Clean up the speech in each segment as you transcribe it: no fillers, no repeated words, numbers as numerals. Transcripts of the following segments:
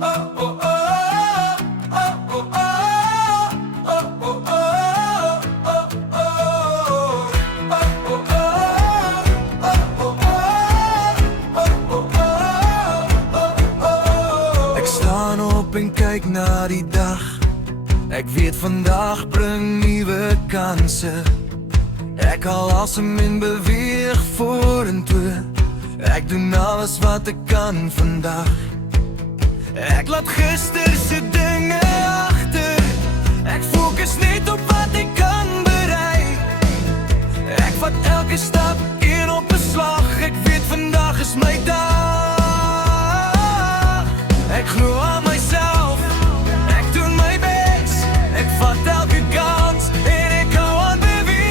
Ek staan op en kyk na die dag. Ek weet vandag bring nuwe kanse. Ek haal asem en beweeg vorentoe. Ek doen alles wat ek kan vandag. Ek laat gister se dinge agter. Ek fokus net op wat ek kan bereik. Ek vat elke stap een op 'n slag. Ek weet vandag is my dag. Ek glo aan myself. Ek doen my bes. Ek vat elke kans en ek hou aan beweeg.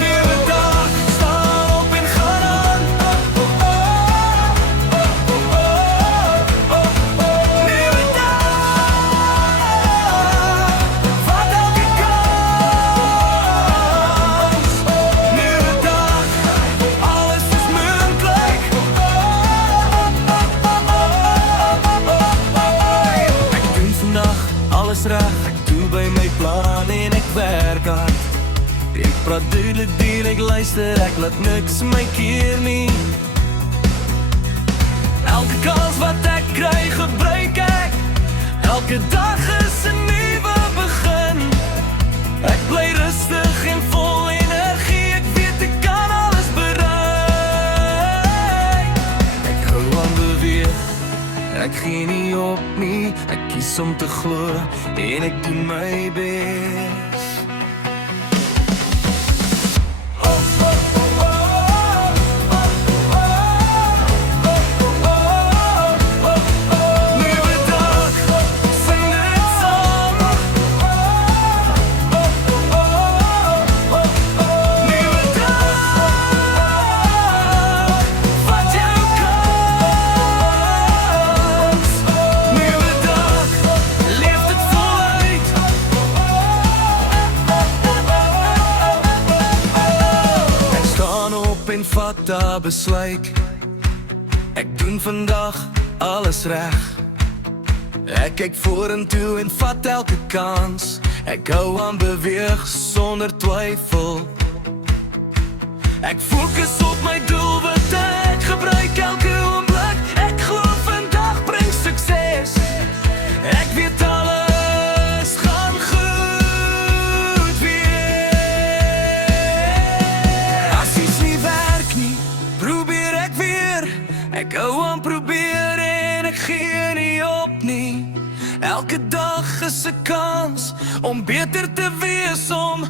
Nieuwe dag, staan op en gaan aan. Nieuwe dag, vat elke kans. Nieuwe dag, alles is moontlik. Ek doen vandag alles reg. Ek doe by my plan en ek werk hard. Ek praat duidelik, ek luister, ek laat niks my keer nie. Elke kans wat ek kry, gebruik ek. Elke dag is 'n nuwe begin. Ek bly rustig en vol energie. Ek weet ek kan alles bereik. Ek hou aan beweeg. Ek gee nie op nie. Ek kies om te glo en ek doen my bes. Nieuwe dag, sing dit saam. Nieuwe dag, vat jou kans. Nieuwe dag, leef dit voluit. Ek staan op en vat daar besluit. Ek doen vandag alles reg. Ek kyk vorentoe en vat elke kans. Ek hou aan beweeg sonder twyfel. Ek fokus op my doelwit. Ek gebruik elke oomblik. Ek glo vandag bring sukses. Ek weet alles gaan goed weer. As iets nie werk nie, probeer ek weer. Ek hou aan probeer en ek gee nie op nie. Elke dag is 'n kans om beter te wees, om